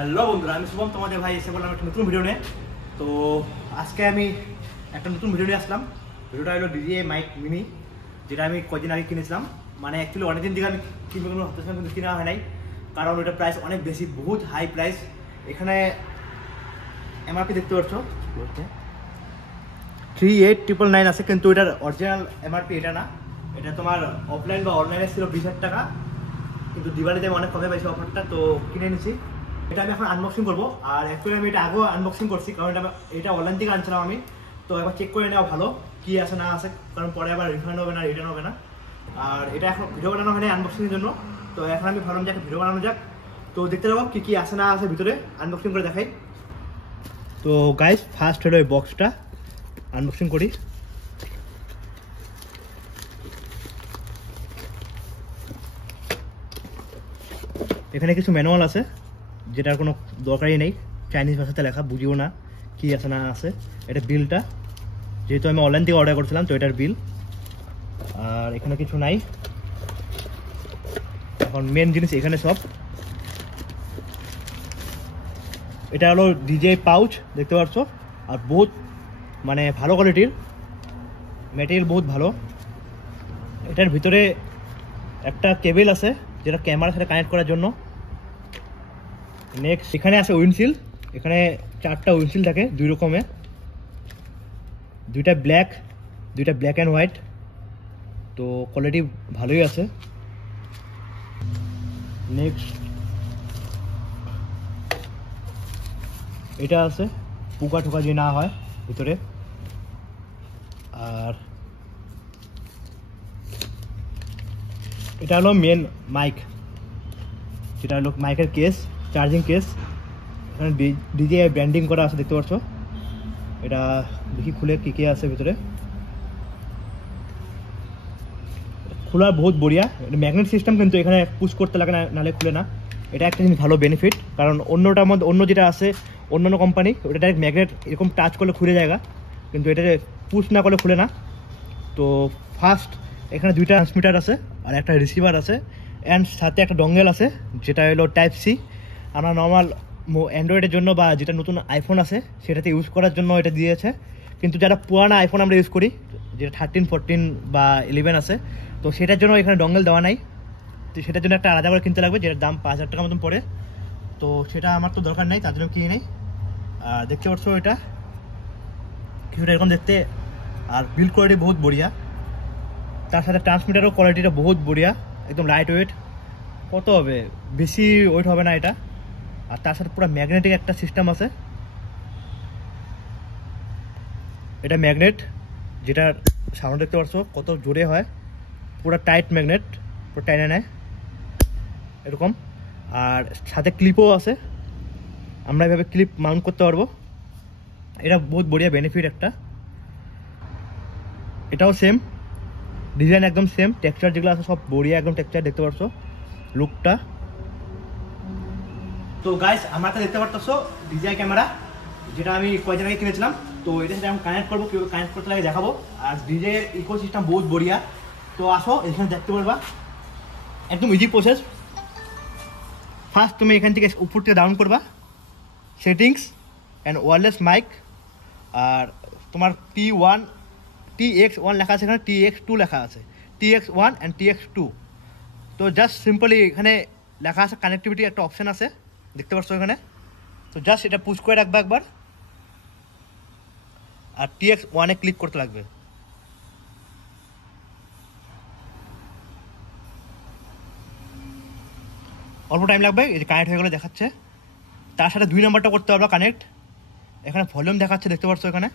Hello বন্ধুরা, আমি শুভম তোমাদের ভাই এসে বললাম একটা নতুন ভিডিও নিয়ে। তো আজকে আমি একটা নতুন ভিডিও নিয়ে আসলাম। ভিডিওটা হলো ডিজে মাইক মিনি, যেটা আমি কদিন আগে কিনেছিলাম। মানে অ্যাকচুয়ালি অনেকদিন থেকে আমি কিনবো কোনো ভাবতেছিলাম, কিন্তু কিনা হয় নাই, কারণ ওটার প্রাইস অনেক বেশি, বহুত হাই প্রাইস। এখানে এমআরপি দেখতে পাচ্ছ 38,999 আছে, কিন্তু এটার অরিজিনাল এমআরপি এটা না। এটা তোমার অফলাইন বা অনলাইনে ছিল 20,000 টাকা, কিন্তু দিওয়ালিতে আমি অনেক কমে পাইছি অফারটা, তো কিনে নিয়েছি। এটা আমি এখন আনবক্সিং করবো। আর অ্যাকচুয়ালি আমি এটা আগেও আনবক্সিং করছি, কারণ এটা অনলাইন থেকে আনছিলাম আমি। তো একবার চেক করে নেওয়া ভালো কি আছে না আছে, কারণ পরে আবার রিফান্ড হবে না, রিটার্ন হবে না। আর এটা এখন ভিডিও বানানো হয়নি আনবক্সিংয়ের জন্য, তো এখন আমি ভাবলাম যে একটা ভিডিও বানানো যাক। তো দেখতে পাবো কী কী আছে না আছে ভিতরে, আনবক্সিং করে দেখাই। তো গাইস, ফার্স্ট হলো এই বক্সটা আনবক্সিং করি। এখানে কিছু ম্যানুয়াল আছে, যেটার কোনো দরকারই নেই, চাইনিজ ভাষাতে লেখা, বুঝিও না কি আছে না আছে। এটা বিলটা, যেহেতু আমি অনলাইন থেকে অর্ডার করছিলাম, তো এটার বিল। আর এখানে কিছু নাই। এখন মেন জিনিস এখানে সব, এটা হলো ডিজে পাউচ দেখতে পাচ্ছ। আর বহুত মানে ভালো কোয়ালিটির ম্যাটেরিয়াল, বহুত ভালো। এটার ভিতরে একটা কেবল আছে, যেটা ক্যামেরার সাথে কানেক্ট করার জন্য। নেক্সট এখানে আছে উইন্ডশিল্ড। এখানে 4টা উইন্ডশিল্ড থাকে, 2 রকমের, দুইটা ব্ল্যাক অ্যান্ড হোয়াইট। তো কোয়ালিটি ভালোই আছে। নেক্সট এটা আছে, পোকা ঠোকা যে না হয় ভিতরে। আর এটা হলো মেন মাইক, যেটা হলো মাইকের কেস, চার্জিং কেস। এখানে ডিজে ব্র্যান্ডিং করা আছে দেখতে পাচ্ছ। এটা দেখি খুলে কী কী আছে ভিতরে। খোলা বহুত বড়িয়া, এটা ম্যাগনেট সিস্টেম, কিন্তু এখানে পুশ করতে লাগে না, নাহলে খুলে না। এটা একটা জিনিস ভালো বেনিফিট, কারণ অন্যটার মধ্যে অন্য যেটা আছে অন্যান্য কোম্পানি, ওটা ডাইরেক্ট ম্যাগনেট এরকম টাচ করলে খুলে জায়গা, কিন্তু এটা পুশ না করলে খুলে না। তো ফার্স্ট এখানে 2টা ট্রান্সমিটার আছে আর একটা রিসিভার আছে, অ্যান্ড সাথে একটা ডঙ্গেল আছে, যেটা হলো টাইপ সি। আমরা নর্মাল অ্যান্ড্রয়েডের জন্য বা যেটা নতুন আইফোন আছে সেটাতে ইউজ করার জন্য এটা দিয়েছে। কিন্তু যারা পুরানো আইফোন আমরা ইউজ করি, যেটা 13, 14 বা 11 আছে, তো সেটার জন্য এখানে ডঙ্গেল দেওয়া নাই। তো সেটার জন্য একটা আলাদা করে কিনতে লাগবে, যেটার দাম 5,000 টাকা মতন পড়ে। তো সেটা আমার তো দরকার নেই, তার জন্য কিনে নেই। আর দেখতে পাচ্ছ এটা কিছুটা এরকম দেখতে, আর বিল্ড কোয়ালিটি বহুত বড়িয়া। তার সাথে ট্রান্সমিটারও কোয়ালিটিটা বহুত বড়িয়া, একদম লাইট ওয়েট। কত হবে, বেশি ওয়েট হবে না এটা। আর তার সাথে পুরো ম্যাগনেটিক একটা সিস্টেম আছে। এটা ম্যাগনেট, যেটা সাউন্ড দেখতে পাচ্ছ কত জোরে হয়, পুরো টাইট ম্যাগনেট, পুরো টাইনে নেয় এরকম। আর সাথে ক্লিপও আছে, আমরা এভাবে ক্লিপ মাউন্ট করতে পারবো। এটা বহুত বড়িয়া বেনিফিট একটা। এটাও সেম ডিজাইন, একদম সেম টেক্সচার, যেগুলো আছে সব বড়িয়া একদম টেক্সচার, দেখতে পাচ্ছ লুকটা। তো গাইস, আমার কাছে দেখতে পারতেছো ডিজিআই ক্যামেরা, যেটা আমি কয়েকদিন আগে কিনেছিলাম। তো এটার সাথে আমি কানেক্ট করবো, কীভাবে কানেক্ট করতে লাগে দেখাবো। আর ডিজে ইকোসিস্টেম বহুত বড়িয়া। তো আসো, এখানে দেখতে পারবা একদম ইজি প্রসেস। ফার্স্ট তুমি এখান থেকে উপর থেকে ডাউন করবা, সেটিংস অ্যান্ড ওয়্যারলেস মাইক। আর তোমার TX1 লেখা আছে, এখানে TX2 লেখা আছে, TX1 অ্যান্ড TX2। তো জাস্ট সিম্পলি এখানে লেখা আছে কানেক্টিভিটি, একটা অপশান আছে দেখতে পাচ্ছ এখানে। তো জাস্ট এটা পুশ করে রাখবে একবার, আর TX1-এ ক্লিক করতে লাগবে। অল্প টাইম লাগবে, এই যে কানেক্ট হয়ে গেলে দেখাচ্ছে। তার সাথে 2 নম্বরটা করতে হবে কানেক্ট। এখানে ভলিউম দেখাচ্ছে দেখতে পাচ্ছ, এখানে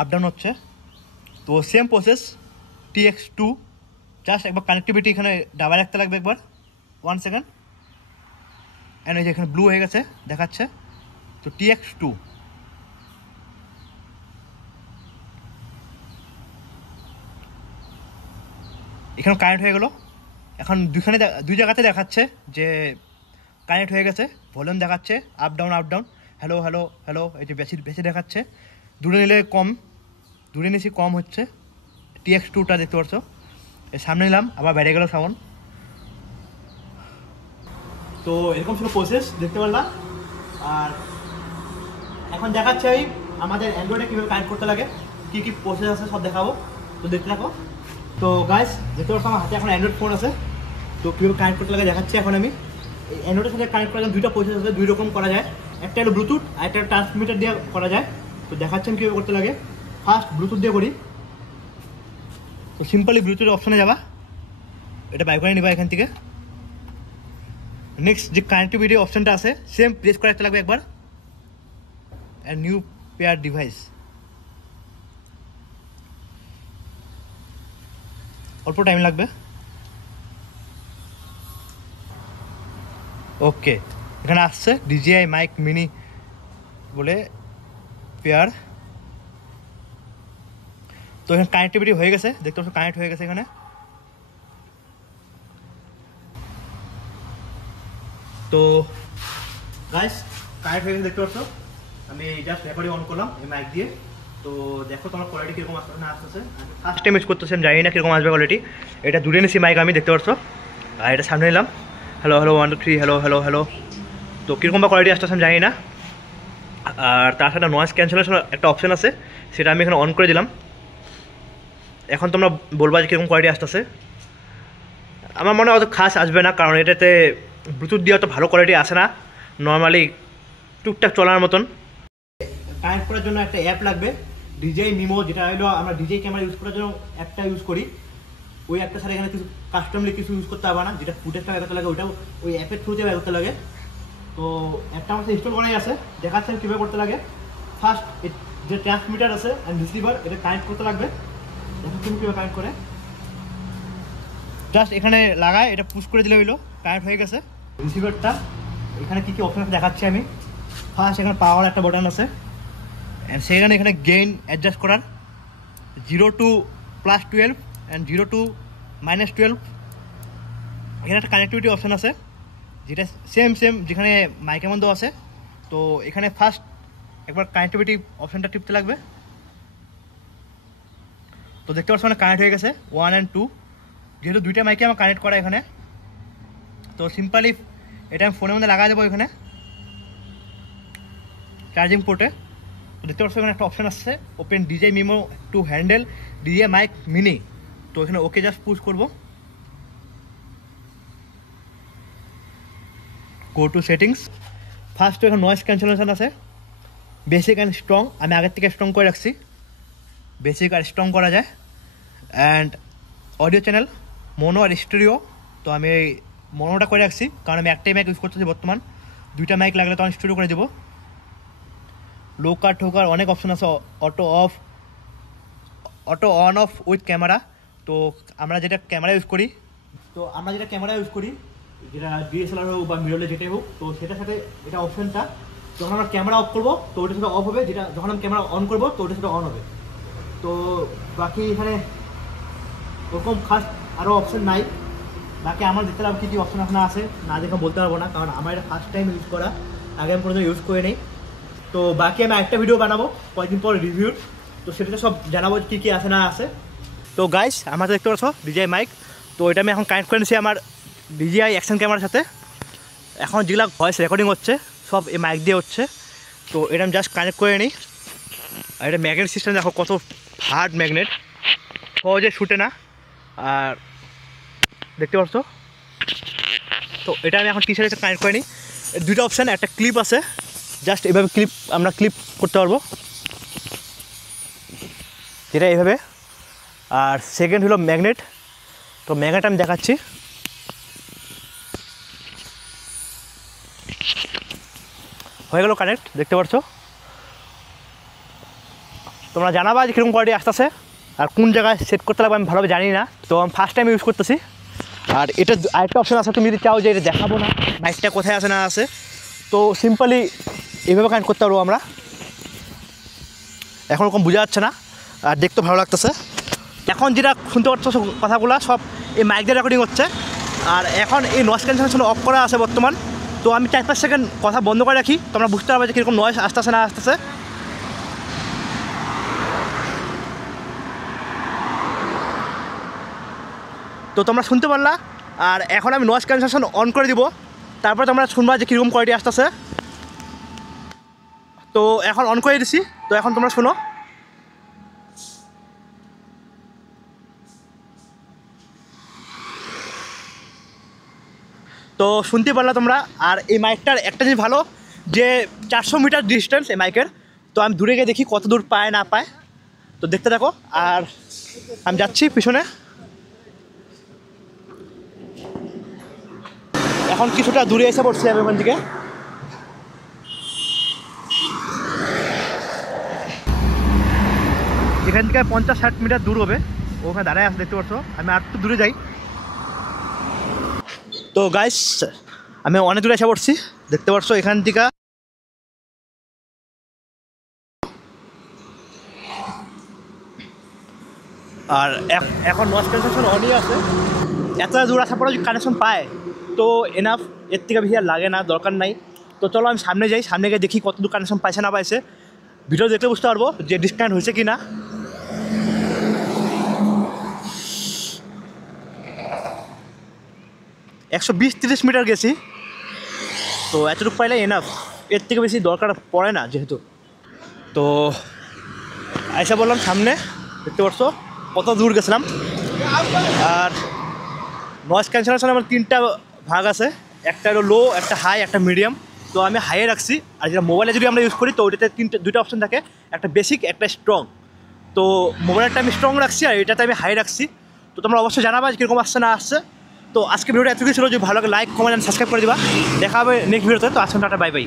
আপ ডাউন হচ্ছে। তো সেম প্রসেস TX2, জাস্ট একবার কানেক্টিভিটি এখানে দাবায় রাখতে লাগবে একবার, 1 সেকেন্ড। অ্যান্ড এই যে এখানে ব্লু হয়ে গেছে দেখাচ্ছে, তো TX2। এখানে কানেক্ট হয়ে গেলো। এখন দুই জায়গাতে দেখাচ্ছে যে কানেক্ট হয়ে গেছে, ভলিউম দেখাচ্ছে up down, hello hello hello, এই যে বেশি বেশি দেখাচ্ছে। দূরে নিলে কম, দূরে নিয়েছি কম হচ্ছে। TX2টা দেখতে পাচ্ছ, এর সামনে নিলাম আবার বেড়ে গেল সাউন্ড। তো এরকম ছিল প্রসেস, দেখতে পারলাম। আর এখন দেখাচ্ছি আমি আমাদের অ্যান্ড্রয়েডে কীভাবে কানেক্ট করতে লাগে, কী কী প্রসেস আছে সব দেখাবো, তো দেখতে থাকো। তো গাইস দেখতে পাচ্ছ আমার হাতে এখন অ্যান্ড্রয়েড ফোন আছে, তো কীভাবে কানেক্ট করতে লাগে দেখাচ্ছি এখন আমি। এই অ্যান্ড্রয়েডের সাথে কানেক্ট করার জন্য দুইটা প্রসেস আছে, দুই রকম করা যায়, একটা হলো ব্লুটুথ আর একটা ট্রান্সমিটার দিয়ে করা যায়। তো দেখাচ্ছেন কীভাবে করতে লাগে। ফার্স্ট ব্লুটুথ দিয়ে করি, তো সিম্পলি ব্লুটুথ অপশনে যাবা, এটা বাই করে নিবা এখান থেকে। নেক্সট যে কানেক্টিভিটি অপশনটা আছে সেম প্রেস করে রাখতে লাগবে একবার, অ্যান্ড নিউ পেয়ার ডিভাইস। অল্প টাইম লাগবে। ওকে, এখানে আসছে DJI মাইক মিনি বলে পেয়ার। তো এখানে কানেক্টিভিটি হয়ে গেছে, দেখতে পাচ্ছ কানেক্ট হয়ে গেছে এখানে। তো গাইস কানেক্ট হয়ে গেছে দেখতে পাচ্ছ, আমি জাস্ট রেকর্ডিং অন করলাম এই মাইক দিয়ে। তো দেখো তোমার কোয়ালিটি কীরকম আসতে না আসতেছে। ফার্স্ট টাইম ইউজ করতেছি, আমি জানি না কীরকম আসবে কোয়ালিটি। এটা দূরে নিছি মাইক আমি, দেখতে পাচ্ছ, আর এটা সামনে নিলাম। Hello hello 1 2 3 hello hello hello. তো কীরকম বা কোয়ালিটি আসতেছে আমি জানি না। আর তার সাথে নয়েজ ক্যান্সেলেশন একটা অপশন আছে, সেটা আমি এখানে অন করে দিলাম। এখন তোমরা বলবা যে কীরকম কোয়ালিটি আসতেছে। আমার মনে হয় অত খাস আসবে না, কারণ এটাতে ব্লুটুথ দিয়ে অত ভালো কোয়ালিটি আসে না, নর্মালি টুকটাক চলার মতন। কানেক্ট করার জন্য একটা অ্যাপ লাগবে, DJI মিমো, যেটা হলো আমরা DJI ক্যামেরা ইউজ করার জন্য অ্যাপটা ইউজ করি। ওই অ্যাপটার সাথে এখানে কিছু কাস্টমলি কিছু ইউজ করতে হবে না, যেটা ফুটেজটা ব্যবহার করতে লাগে ওইটাও ওই অ্যাপের থ্রুতে ব্যবহার করতে লাগে। তো অ্যাপটা আমার ইনস্টল করাই আছে, দেখাচ্ছেন কীভাবে করতে লাগে। ফার্স্ট যে ট্রান্সমিটার আছে অ্যান্ড রিসিভার, এটা কানেক্ট করতে লাগবে। দেখুন তুমি কীভাবে কানেক্ট করে, জাস্ট এখানে লাগায় এটা পুশ করে দিলে হইলো, কানেক্ট হয়ে গেছে। রিসিভারটা এখানে কী কী অপশন আছে দেখাচ্ছি আমি। ফার্স্ট এখানে পাওয়ার একটা বাটন আছে, অ্যান্ড সেখানে এখানে গেইন অ্যাডজাস্ট করার 0 to +12 অ্যান্ড 0 to -12। এখানে একটা কানেক্টিভিটি অপশন আছে, যেটা সেম যেখানে মাইকের মধ্যেও আছে। তো এখানে ফার্স্ট একবার কানেক্টিভিটি অপশনটা টিপতে লাগবে। তো দেখতে পাচ্ছ মানে কানেক্ট হয়ে গেছে 1 and 2, যেহেতু দুইটা মাইকে আমার কানেক্ট করা এখানে। তো সিম্পলি এটা আমি ফোনের মধ্যে লাগা দেবো এখানে চার্জিং পোর্টে। তো দেখতে পাচ্ছ এখানে একটা অপশন আসছে, open DJI Mimo to handle DJI mic mini. তো এখানে ওকে জাস্ট পুশ করবো, গো টু সেটিংস। ফার্স্ট এখানে নয়েজ ক্যান্সেলেশন আছে, বেসিক অ্যান্ড স্ট্রং, আমি আগের থেকে স্ট্রং করে রাখছি, বেসিক আর স্ট্রং করা যায়। অ্যান্ড অডিও চ্যানেল মোনো আর স্টেরিও, তো আমি মোনোটা করে রাখছি কারণ আমি একটাই মাইক ইউজ করতেছি বর্তমান, দুইটা মাইক লাগলে তো আমি স্টেরিও করে দেবো। লোকার ঠোকার অনেক অপশন আছে, auto on of with camera. তো আমরা যেটা ক্যামেরা ইউজ করি, যেটা DSLR হোক বা মিররলে যেটাই হোক, তো সেটার সাথে এটা অপশনটা যখন আমরা ক্যামেরা অফ করবো তো ওটার সাথে অফ হবে, যেটা যখন আমি ক্যামেরা অন করবো তো ওটার সাথে অন হবে। তো বাকি এখানে ওরকম খাস আরও অপশন নাই, বাকি আমার দেখতে পারবো কী কী অপশন আপনার আছে না দেখে বলতে পারবো না, কারণ আমার এটা ফার্স্ট টাইম ইউজ করা, আগে আমি পর্যন্ত ইউজ করে নেই। তো বাকি আমি একটা ভিডিও বানাবো কয়েকদিন পর রিভিউর, তো সেটাতে সব জানাবো কী কী আছে না আছে। তো গাইস আমার দেখতে পাচ্ছ DJI মাইক, তো এটা আমি এখন কানেক্ট করে নিয়েছি আমার DJI অ্যাকশন ক্যামেরার সাথে। এখন যেগুলো ভয়েস রেকর্ডিং হচ্ছে সব এই মাইক দিয়ে হচ্ছে। তো এটা আমি জাস্ট কানেক্ট করে নিই। আর এটা ম্যাগনেট সিস্টেম, দেখো কত হার্ড ম্যাগনেট, সহজে ছুটে না। আর দেখতে পাচ্ছ, তো এটা আমি এখন টি-শার্টের সাথে কানেক্ট করে নিই। দুইটা অপশান, একটা ক্লিপ আছে, জাস্ট এভাবে আমরা ক্লিপ করতে পারবো, যেটা এইভাবে। আর সেকেন্ড হলো ম্যাগনেট, তো ম্যাগনেট আমি দেখাচ্ছি। হয়ে গেল কানেক্ট, দেখতে পাচ্ছ। তোমরা জানাবা যে কীরকম কোয়ালিটি আসতেছে আর কোন জায়গায় সেট করতে লাগবে, আমি ভালোভাবে জানি না, তো আমি ফার্স্ট টাইম ইউজ করতেছি। আর এটা আরেকটা অপশন আছে, তুমি যদি চাও যে এটা দেখাবো না মাইকটা কোথায় আছে না আছে, তো সিম্পলি এইভাবে কানেক্ট করতে পারবো আমরা। এখন ওরকম বোঝা যাচ্ছে না আর দেখতে ভালো লাগতেছে। এখন যেটা শুনতে পাচ্ছ কথাগুলো সব এই মাইক দিয়ে রেকর্ডিং হচ্ছে। আর এখন এই নয়েজ ক্যান্সেলেশন অফ করা আছে বর্তমান, তো আমি 4-5 সেকেন্ড কথা বন্ধ করে রাখি, তোমরা বুঝতে পারবে যে কীরকম নয়েজ আসতেছে না আসতেছে। তো তোমরা শুনতে পারলা। আর এখন আমি নয়েজ ক্যান্সেলেশন অন করে দিব, তারপরে তোমরা শুনবা যে কীরকম কোয়ালিটি আসতেছে। তো এখন অন করে দিছি, তো এখন তোমরা শোনো। তো শুনতে পারলা তোমরা। আর এই মাইকটার একটা জিনিস ভালো যে 400 মিটার ডিস্টেন্স এই মাইকের। তো আমি দূরে গিয়ে দেখি কত দূর পায় না পায়, তো দেখতে থাকো। আর আমি যাচ্ছি পিছনে। এখন কিছুটা দূরে এসে পড়ছি আমি ওখান থেকে। এখান থেকে 50-60 মিটার দূর হবে, ওখানে দাঁড়ায় আসে দেখতে পাচ্ছ। আমি আর একটু দূরে যাই। তো গাইস আমি অনেক দূরে এসে পড়ছি দেখতে পাচ্ছ। এখান থেকে আর এখন নয়েজ ক্যান্সেলেশন অনই আছে। এত দূর আসার পরে যদি কানেকশন পায় তো এনাফ, এর থেকে বেশি আর লাগে না, দরকার নাই। তো চলো আমি সামনে যাই, সামনে গিয়ে দেখি কতদূর কানেকশন পাইছে না পাইছে। ভিডিও দেখলে বুঝতে পারবো যে ডিসকানেক্ট হয়েছে কি না। একশো 20-30 মিটার গেছি, তো এতটুকু পাইলে এনাফ, এর থেকে বেশি দরকার পড়ে না যেহেতু। তো আইসা বললাম সামনে, দেখতে পাচ্ছ কত দূর গেছিলাম। আর নয়েজ ক্যান্সেলেশন আমার 3টা ভাগ আছে, একটা হলো লো, একটা হাই, একটা মিডিয়াম। তো আমি হাইয়ে রাখছি। আর যেটা মোবাইলে যদি আমরা ইউজ করি তো ওইটাতে 2টা অপশন থাকে, একটা বেসিক, একটা স্ট্রং। তো মোবাইলটা আমি স্ট্রং রাখছি আর এটাতে আমি হাই রাখছি। তো তোমরা অবশ্যই জানাবা কীরকম আসছে না আসছে। তো আজকে ভিডিওটা এতটুকু ছিল। যদি ভালো লাগে লাইক, কমেন্ট, সাবস্ক্রাইব করে দিবা। দেখা হবে নেক্সট ভিডিওতে। তো আজকে টাটা, বাই বাই।